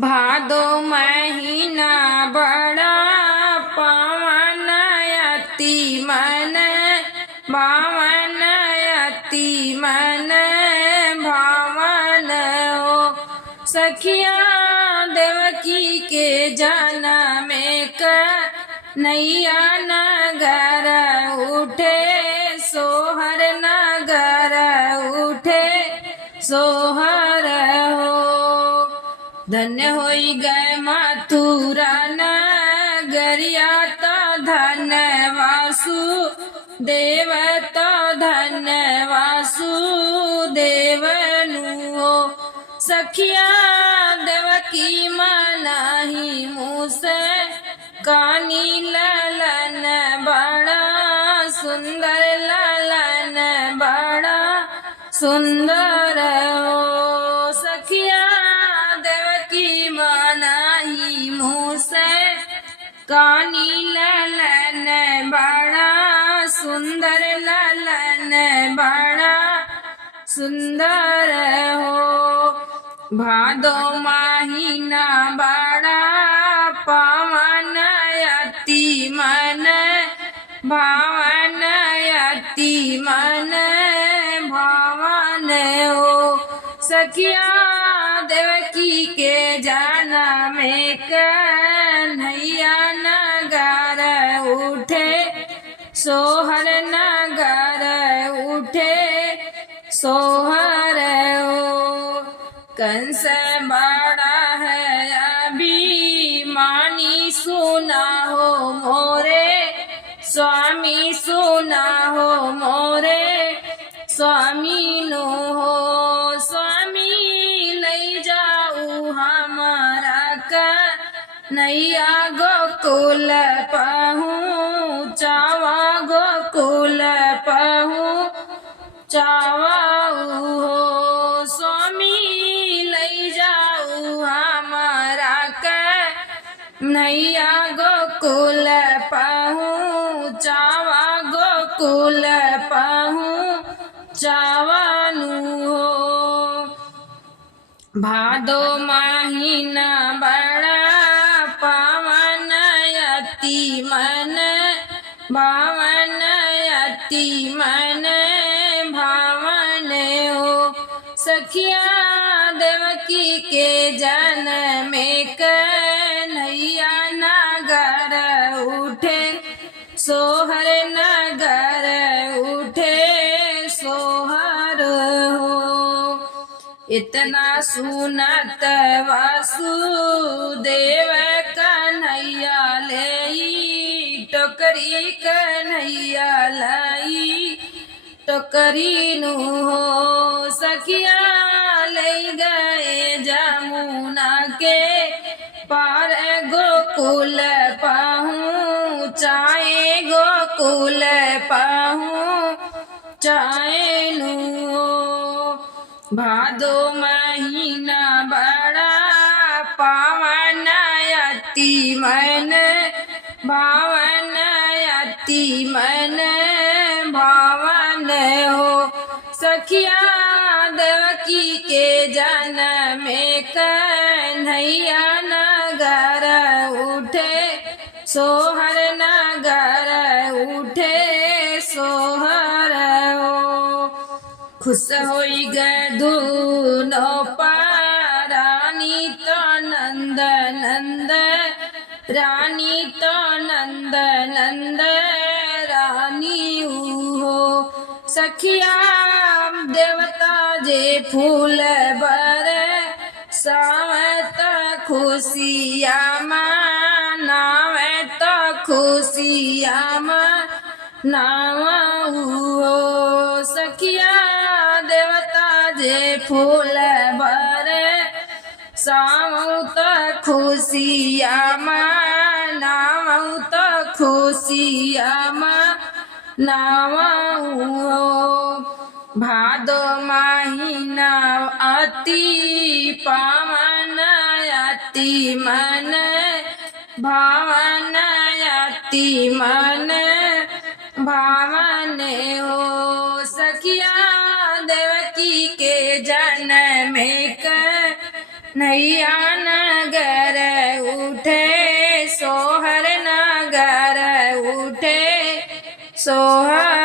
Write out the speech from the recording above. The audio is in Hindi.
भादो महीना बड़ा पावन अति मन भावन अति मन भावन हो। सखिया देवकी के जन्म नैया नगर उठे सोहर नगर उठे सोहर हो। धन्य होई गए मथुरा नगरिया तो धन्य वासुदेव तो धन्य वासुदेव नु। सखिया देवकी मनाही मुसे कानी ललन बड़ा सुंदर ललन बड़ा सुंदर हो। सखिया देवकी मनाही मुसे कानी ललन बड़ा सुंदर ललन बड़ा सुंदर हो। भादो महीना बड़ा पावन अति मन भावन अति मन भावन हो। सखिया देवकी के जन्म कन्हैया नगर उठे सोहर नगर उठे सोहर हो। कंस बड़ा है अभिमानी सुना हो मोरे स्वामी सुना हो मोरे स्वामी नो हो। स्वामी लई जाऊ हमारा का नैया गोकुल पहुँचावा गोकुल पहुँचावा हो। स्वामी लई जाऊ हमारा का नैया गोकुल पहुँचावा गोकुल पहुँचावा नु हो। भादो महीना बड़ा पावन अति मन भावन अति मन भावन हो। सखिया देवकी के जन्म कन्हैया नगर उठे सोहर नगर उठे सोहर हो। इतना सुनत वासुदेव कन्हैया लई टोकरी कन्हैया लई टोकरी नु हो। सखिया ले गए जमुना के पार गोकुल पहुँचाए गोकुल पहुँचाए नु हो। भादो महीना बड़ा पावन अति मन भावन अति मन भावन हो। सखिया देवकी के जन्म कन्हैया नगर उठे सोहर नगर उठे सोहर हो। खुश होई गए दूनो रानी तो नंद नंद रानी तो नंद नंद रानी हो। सखिया देवता जे फूल बर सावत खुशिया मनावत खुशिया मनाव हो। सखिया देवता जे फूल बर सावत खुशिया मनावत खुशिया मनाव हो। भादो महीना अति पावन अति मन भावन अति मन भावन हो। सखिया देवकी के जन्म नैया नगर उठे सोहर नगर उठे सोहर